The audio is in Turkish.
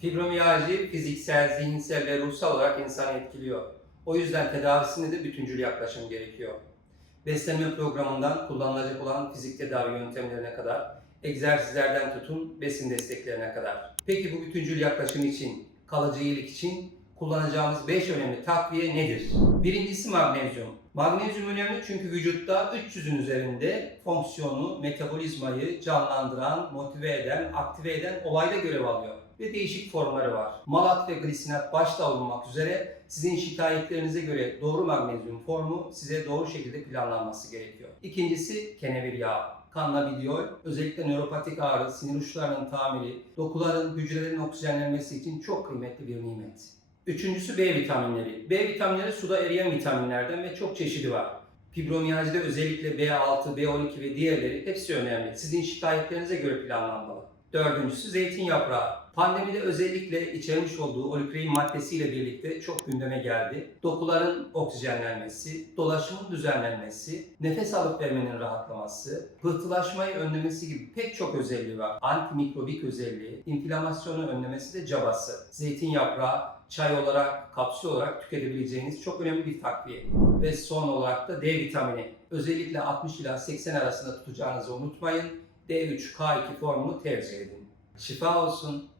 Fibromiyalji fiziksel, zihinsel ve ruhsal olarak insanı etkiliyor. O yüzden tedavisinde de bütüncül yaklaşım gerekiyor. Beslenme programından kullanılacak olan fizik tedavi yöntemlerine kadar, egzersizlerden tutun besin desteklerine kadar. Peki bu bütüncül yaklaşım için, kalıcı iyilik için kullanacağımız 5 önemli takviye nedir? Birincisi magnezyum. Magnezyum önemli çünkü vücutta 300'ün üzerinde fonksiyonu, metabolizmayı canlandıran, motive eden, aktive eden olayda görev alıyor ve değişik formları var. Malat ve glisinat başta olmak üzere sizin şikayetlerinize göre doğru magnezyum formu size doğru şekilde planlanması gerekiyor. İkincisi kenevir yağı. Cannabidiol özellikle nöropatik ağrı, sinir uçlarının tamiri, dokuların, hücrelerin oksijenlenmesi için çok kıymetli bir nimet. Üçüncüsü B vitaminleri. B vitaminleri suda eriyen vitaminlerden ve çok çeşidi var. Fibromiyajda özellikle B6, B12 ve diğerleri hepsi önemli. Sizin şikayetlerinize göre planlanmalı. Dördüncüsü zeytin yaprağı. Pandemide özellikle içermiş olduğu oliprein maddesiyle birlikte çok gündeme geldi. Dokuların oksijenlenmesi, dolaşımın düzenlenmesi, nefes alıp vermenin rahatlaması, pıhtılaşmayı önlemesi gibi pek çok özelliği var. Antimikrobik özelliği, inflamasyonu önlemesi de cabası. Zeytin yaprağı çay olarak, kapsül olarak tüketebileceğiniz çok önemli bir takviye. Ve son olarak da D vitamini. Özellikle 60 ila 80 arasında tutacağınızı unutmayın. D3, K2 formunu tercih edin. Şifa olsun.